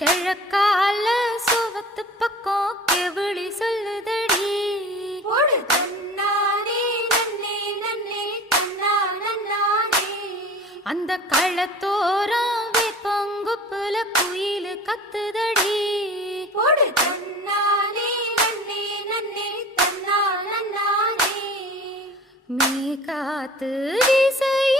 கிழக்கால சுவத்து பக்கம் கெவிழி சொல்லுதடி போடு தன்னானே நன்னே நன்னே தன்னா நன்னானே. அந்த களத்தோரம் வேப்பங்குப்புல குயிலு கத்துதடி போடு தன்னானே நன்னே நன்னே தன்னா நன்னானே. மே காத்து வீசையில்